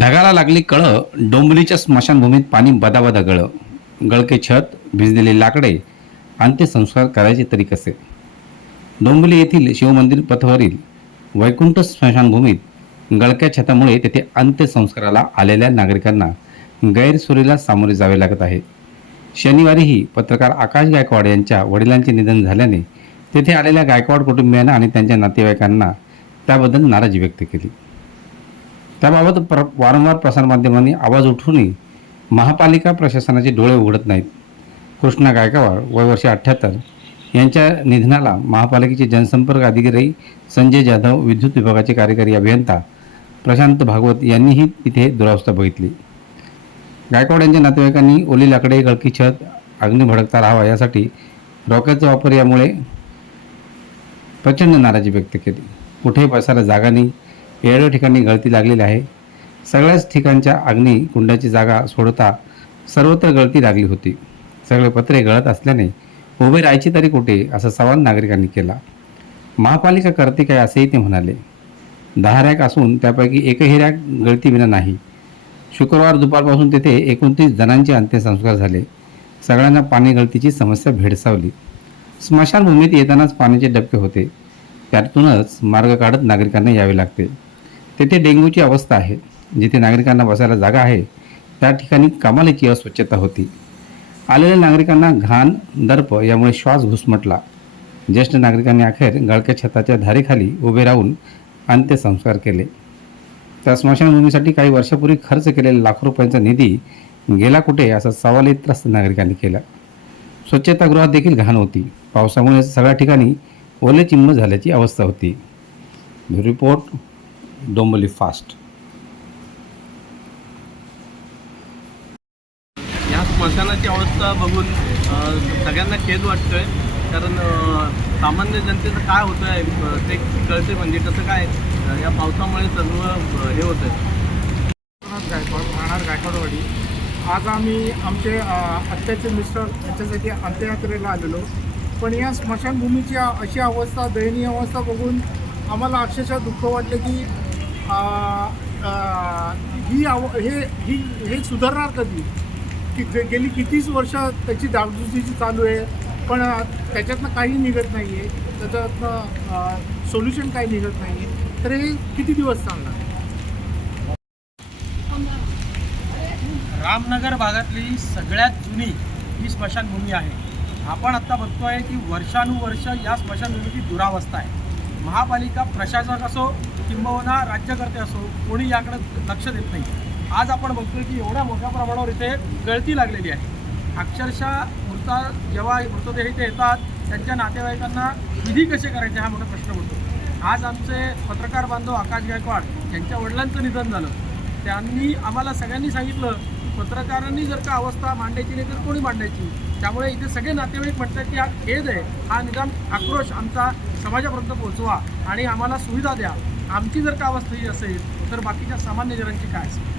ढगाला लागली कळं डोंबलीच्या स्मशानभूमीत पाणी बदाबदा गळं गळके छत भिजलेले लाकडे अंत्यसंस्कार करायचे तरी कसे? डोंबली येथील शिवमंदिर पथवरील वैकुंठ स्मशानभूमीत गळक्या छतामुळे तेथे अंत्यसंस्काराला आलेल्या नागरिकांना गैरसुरीला सामोरे जावे लागत आहे. शनिवारीही पत्रकार आकाश गायकवाड यांच्या वडिलांचे निधन झाल्याने तेथे आलेल्या गायकवाड कुटुंबियांना आणि त्यांच्या नातेवाईकांना त्याबद्दल नाराजी व्यक्त केली. त्याबाबत प्र वारंवार प्रसारमाध्यमांनी आवाज उठूनही महापालिका प्रशासनाचे डोळे उघडत नाहीत. कृष्णा गायकवाड वय वर्ष अठ्ठ्याहत्तर यांच्या निधनाला महापालिकेचे जनसंपर्क अधिकारी संजय जाधव विद्युत विभागाचे कार्यकारी अभियंता प्रशांत भागवत यांनीही तिथे दुरावस्था बघितली. गायकवाड यांच्या नातेवाईकांनी ओली लाकडे गळकी छत अग्नी भडकता राहावा यासाठी रॉकेटचा वापर यामुळे प्रचंड नाराजी व्यक्त केली. कुठेही बसायला जागा नाही. वेगवेगळ्या ठिकाणी गळती लागलेली आहे. सगळ्याच ठिकाणच्या अग्नी कुंडाची जागा सोडता सर्वत्र गळती लागली होती. सगळे पत्रे गळत असल्याने उभे राहायची तरी कुठे असा सवाल नागरिकांनी केला. महापालिका करते काय असेही ते म्हणाले. दहा रॅक असून त्यापैकी एकही रॅक गळतीविना नाही. शुक्रवार दुपारपासून तेथे एकोणतीस जणांचे अंत्यसंस्कार झाले. सगळ्यांना पाणी गळतीची समस्या भेडसावली. स्मशानभूमीत येतानाच पाण्याचे डबके होते. त्यातूनच मार्ग काढत नागरिकांना यावे लागते. तेथे डेंग्यूची अवस्था आहे जिथे नागरिकांना बसायला जागा आहे त्या ठिकाणी कमालीची अस्वच्छता होती. आलेल्या नागरिकांना घाण दर्प यामुळे श्वास घुसमटला. ज्येष्ठ नागरिकांनी अखेर गळक्या छताच्या धारेखाली उभे राहून अंत्यसंस्कार केले. त्या स्मशानभूमीसाठी काही वर्षापूर्वी खर्च केलेला लाखो रुपयांचा निधी गेला कुठे असा सवालही त्रस्त नागरिकांनी केला. स्वच्छतागृहात देखील घाण होती. पावसामुळे सगळ्या ठिकाणी ओले चिंब झाल्याची अवस्था होती. रिपोर्ट डोंबली फास्ट या स्मशानाची अवस्था बघून सगळ्यांना खेद वाटतोय. कारण सामान्य जनतेचं काय होतं आहे ते कळते म्हणजे कसं काय या पावसामुळे सर्व हे होतं विश्वनाथ गायकवाड राहणार गायकवाडवाडी. आज आम्ही आमचे आत्याचे मिस्टर यांच्यासाठी अंत्ययात्रेला आलेलो. पण या स्मशानभूमीची अशी अवस्था दयनीय अवस्था बघून आम्हाला अक्षरशः दुःख वाटलं की ही आव हे ही हे सुधारणार कधी? की गे- गेली कितीच वर्ष त्याची डागडुजीची चालू आहे पण त्याच्यातनं काही निघत नाही आहे त्याच्यातनं सोल्युशन काही निघत नाही आहे तर हे किती दिवस चालणार? रामनगर भागातली सगळ्यात जुनी ही स्मशानभूमी आहे. आपण आत्ता बघतो आहे की वर्षानुवर्ष या स्मशानभूमीची दुरावस्था आहे. महापालिका प्रशासक असो किंबहुना राज्यकर्ते असो कोणी याकडे लक्ष देत नाही. आज आपण बघतोय की एवढ्या मोठ्या प्रमाणावर इथे गळती लागलेली आहे. अक्षरशः मृता जेव्हा मृतदेह इथे येतात त्यांच्या नातेवाईकांना विधी कसे करायचे हा मोठा प्रश्न पडतो. आज आमचे पत्रकार बांधव आकाश गायकवाड यांच्या वडिलांचं निधन झालं. त्यांनी आम्हाला सगळ्यांनी सांगितलं पत्रकारांनी जर का अवस्था मांडायची नाही तर कोणी मांडायची? त्यामुळे इथे सगळे नातेवाईक म्हणतात की हा खेद आहे. हा निदान आक्रोश आमचा समाजापर्यंत पोहोचवा आणि आम्हाला सुविधा द्या. आमची जर का अवस्था ही असेल तर बाकीच्या सामान्य जणांची काय असेल?